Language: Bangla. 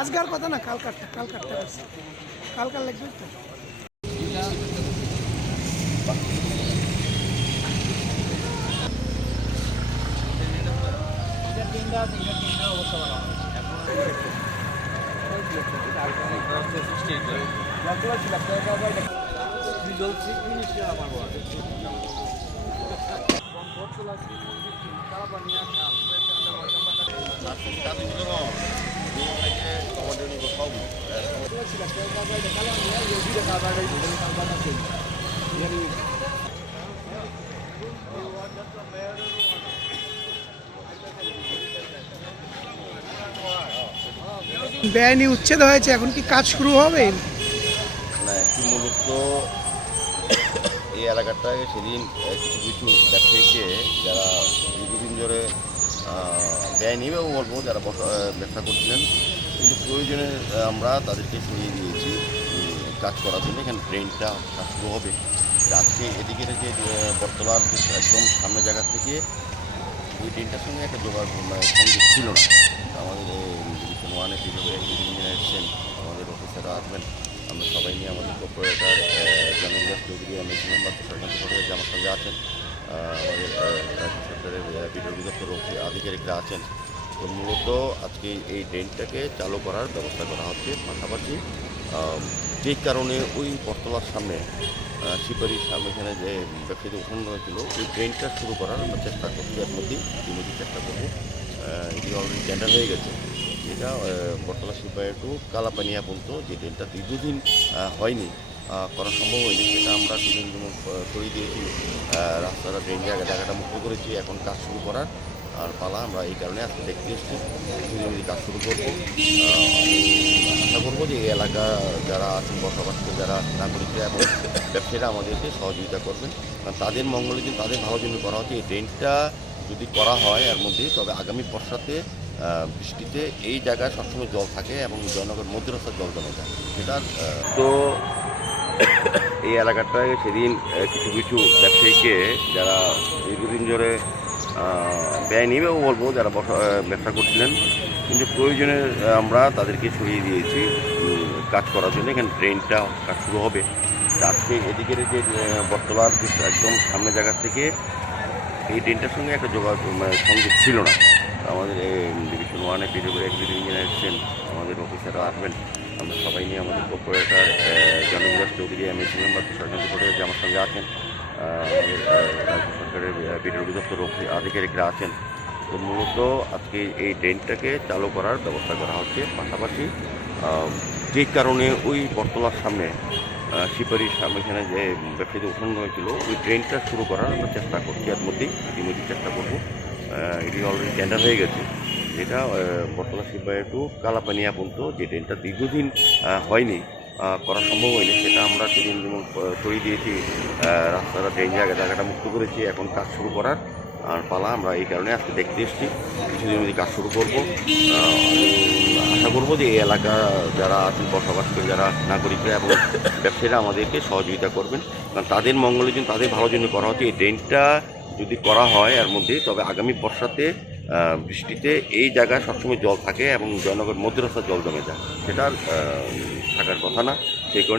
আজকার কথা না, কালকারটা আছে, কালকার লাগবে তো। বেআইনি উচ্ছেদ হয়েছে, এখন কি কাজ শুরু হবে? না, একটু মূলত এই এলাকাটায় সেদিন কিছু কিছু ব্যবসায়ীকে যারা দীর্ঘদিন ধরে বেআইনিভাবে বলবো যারা ব্যবসা করছিলেন, কিন্তু প্রয়োজনে আমরা তাদেরকে সরিয়ে দিয়েছি কাজ করার জন্য। এখানে ট্রেনটা কাজ শুরু হবে। আজকে এদিকের যে বটতলার একদম সামনে জায়গা থেকে ওই ট্রেনটার সঙ্গে একটা সংযোগ ছিল না। আমাদের ডিভিশন ওয়ানে ইঞ্জিনিয়ার এসছেন, আমাদের অফিসাররা আসবেন, আমরা সবাই নিয়ে আমাদের কর্পোরেটর জনবিকাশ চৌধুরী এমএসি মেম্বার সরকারি করে যে আমার সঙ্গে আছেন, আমাদের রাজ্য সরকারের বিদ্যুৎ অধিদপ্তর আধিকারিকরা আছেন। তো মূলত আজকে এই ট্রেনটাকে চালু করার ব্যবস্থা করা হচ্ছে। পাশাপাশি যেই কারণে ওই বটতলার সামনে শিপারির সামনে এখানে যে ব্যবসায়ীদের উঠানো হয়েছিল, ওই ট্রেনটা শুরু করার আমরা চেষ্টা করছি। এর মধ্যেই চেষ্টা করবো। এটি অলরেডি টেন্ডার হয়ে গেছে। এটা বটতলা শিপারি টু কালাপানিয়া পর্যন্ত যে ট্রেনটা দীর্ঘদিন হয়নি, করা সম্ভব হয়নি, সেটা আমরা কিছুদিন করে দিয়েছি। রাস্তাটা ট্রেন জায়গাটা মুক্ত করেছি। এখন কাজ শুরু করার আর পালা। আমরা এই কারণে আজকে দেখতে এসেছি, কিছুদিন কাজ শুরু করবো। আশা করবো যে এই এলাকা যারা আছেন, বসবাস করে যারা নাগরিকরা এবং ব্যবসায়ীরা আমাদেরকে সহযোগিতা করবেন। কারণ তাদের মঙ্গলের জন্য, তাদের ভালোর জন্য করা হচ্ছে। এই ট্রেনটা যদি করা হয় এর মধ্যে, তবে আগামী বর্ষাতে বৃষ্টিতে এই জায়গায় সবসময় জল থাকে এবং জয়নগর মধ্য রাস্তার জল জমে যায়। সেটা তো এই এলাকাটায় সেদিন কিছু কিছু ব্যবসায়ীকে যারা দীর্ঘদিন ধরে বেআইনিভাবে বলবো যারা ব্যবসা করছিলেন, কিন্তু প্রয়োজনে আমরা তাদেরকে সরিয়ে দিয়েছি কাজ করার জন্য। এখানে ট্রেনটা কাজ শুরু হবে। আজকে এদিকের যে বটতলার একদম সামনে জায়গা থেকে এই ট্রেনটার সঙ্গে একটা সংযোগ ছিল না। আমাদের ডিভিশন ওয়ানে ইঞ্জিনিয়ার এসছেন, আমাদের অফিসাররা আসবেন, আমরা সবাই নিয়ে আমাদের কর্পোরেটর জনবিকাশ চৌধুরী এমএসি মেম্বার সরকারি করে যে আমার সঙ্গে আছেন, আমাদের রাজ্য সরকারের বিদ্যুৎ অধিদপ্তর আধিকারিকরা আছেন। তো মূলত আজকে এই ট্রেনটাকে চালু করার ব্যবস্থা করা হচ্ছে। পাশাপাশি যেই কারণে ওই বটতলার সামনে শিপারির সামনে এখানে যে ব্যবসায়ীদের উঠানো হয়েছিল, ওই ট্রেনটা শুরু করার আমরা চেষ্টা করছি। এর মধ্যেই চেষ্টা করবো। এটি অলরেডি টেন্ডার হয়ে গেছে। এটা বটতলা শিপারি টু কালাপানিয়া পর্যন্ত যে ট্রেনটা দীর্ঘদিন হয়নি, করা সম্ভব হয়নি, সেটা আমরা সেদিন সরিয়ে দিয়েছি। রাস্তাটা ট্রেন জায়গাটা মুক্ত করেছি। এখন কাজ শুরু করার আর পালা। আমরা এই কারণে আজকে দেখতে এসেছি, কিছুদিন কাজ শুরু করবো। আশা করবো যে এই এলাকা যারা আছেন, বসবাস করে যারা নাগরিকরা এবং ব্যবসায়ীরা আমাদেরকে সহযোগিতা করবেন। কারণ তাদের মঙ্গলের জন্য, তাদের ভালোর জন্য করা হচ্ছে। এই ট্রেনটা যদি করা হয় এর মধ্যে, তবে আগামী বর্ষাতে বৃষ্টিতে এই জায়গায় সবসময় জল থাকে এবং জয়নগর মধ্য রাস্তার জল জমে যায়। সেটা থাকার কথা না। সেই কারণে